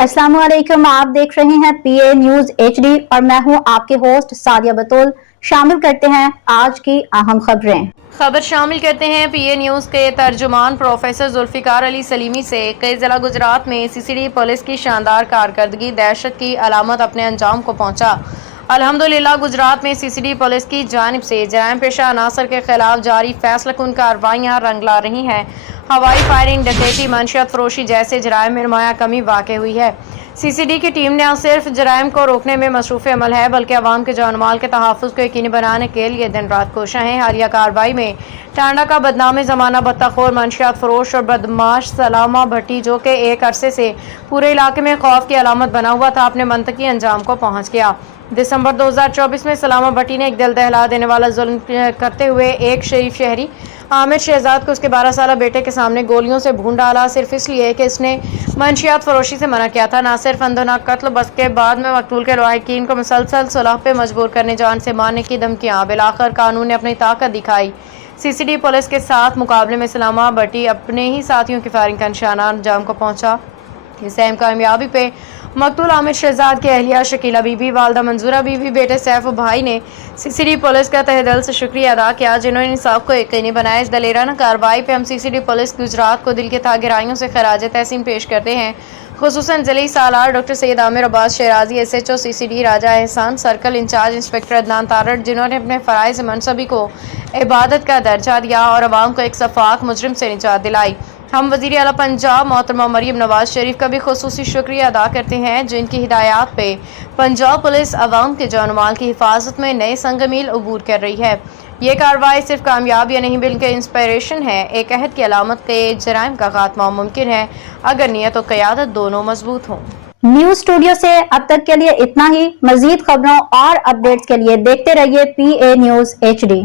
अस्सलाम वालेकुम। आप देख रहे हैं पीए न्यूज एचडी और मैं हूं आपके होस्ट सादिया बतूल। शामिल करते हैं आज की अहम खबर शामिल करते हैं पीए न्यूज के तर्जुमान प्रोफेसर जुल्फिकार अली सलीमी से। कई जिला गुजरात में सीसीडी पुलिस की शानदार कारकर्दगी दहशत की अलामत अपने अंजाम को पहुंचा। अल्हम्दुलिल्लाह गुजरात में सीसीडी पुलिस की जानिब से जराइम पेशा अनासर के खिलाफ जारी फैसलाकुन कार्रवाइयाँ रंग ला रही हैं। हवाई फायरिंग, डकैती, मनशियत फरोशी जैसे जराइम में नुमाया कमी वाक़ हुई है। सीसीडी की टीम न सिर्फ जराइम को रोकने में मसरूफ़ अमल है बल्कि अवाम के जान माल के तहफ़्फ़ुज़ को यकीनी बनाने के लिए दिन रात कोशिश है। हालिया कार्रवाई में टांडा का बदनामी ज़माना बत्ताखोर मनशियात फरोश और बदमाश सलामा भट्टी, जो कि एक अरसे से पूरे इलाके में खौफ की अलामत बना हुआ था, अपने मंतकी अंजाम को पहुँच गया। दिसंबर 2024 में सलामा भट्टी ने एक दिल दहला देने वाला जुल्म करते हुए एक शरीफ शहरी आमिर शहजाद को उसके 12 साल बेटे के सामने गोलियों से भून डाला, सिर्फ इसलिए कि इसने मंशियात फरोशी से मना किया था। ना सिर्फ अंधोनाक कत्ल, बल्कि बाद में मकतूल के लवाहिकीन को मुसलसल सुलह पे मजबूर करने, जान से मारने की धमकियाँ। बिलाखिर कानून ने अपनी ताकत दिखाई। सीसीडी पुलिस के साथ मुकाबले में सलामा भट्टी अपने ही साथियों की फायरिंग का निशाना अंजाम को पहुंचा। इस अहम कामयाबी पे मकतूल आमिर शहजाद की अहलिया शकीला बीबी, वालदा मंजूरा बीबी, बेटे सैफ भाई ने सीसीडी पुलिस का तहे दिल से शुक्रिया अदा किया, जिन्होंने इंसाफ को यकीनी बनाया। इस दलेराना कार्रवाई पे हम सीसीडी पुलिस गुजरात को दिल के गहराइयों से खराज तहसीन पेश करते हैं। खुसूसन जिले सालार doctor Syed Amir Abbas Sherazi, SHO CCD Raja Ehsan, circle incharge inspector Adnan Tarar, जिन्होंने अपने फ़राइज़ मनसबी को इबादत का दर्जा दिया और आवाम को एक सफाक मुजरिम से निजात दिलाई। हम वज़ीर आला पंजाब मोहतरमा मरियम नवाज शरीफ का भी खुसूसी शुक्रिया अदा करते हैं, जिनकी हिदायत पे पंजाब पुलिस आवाम के जान माल की हिफाजत में नए संगमील अबूर कर रही है। ये कार्रवाई सिर्फ कामयाबी नहीं बल्कि इंस्पिरेशन है। एक अहद की अलामत के जराइम का खात्मा मुमकिन है अगर नीयत और क़यादत दोनों मजबूत हों। न्यूज स्टूडियो से अब तक के लिए इतना ही। मजीद खबरों और अपडेट्स के लिए देखते रहिए पीए न्यूज HD।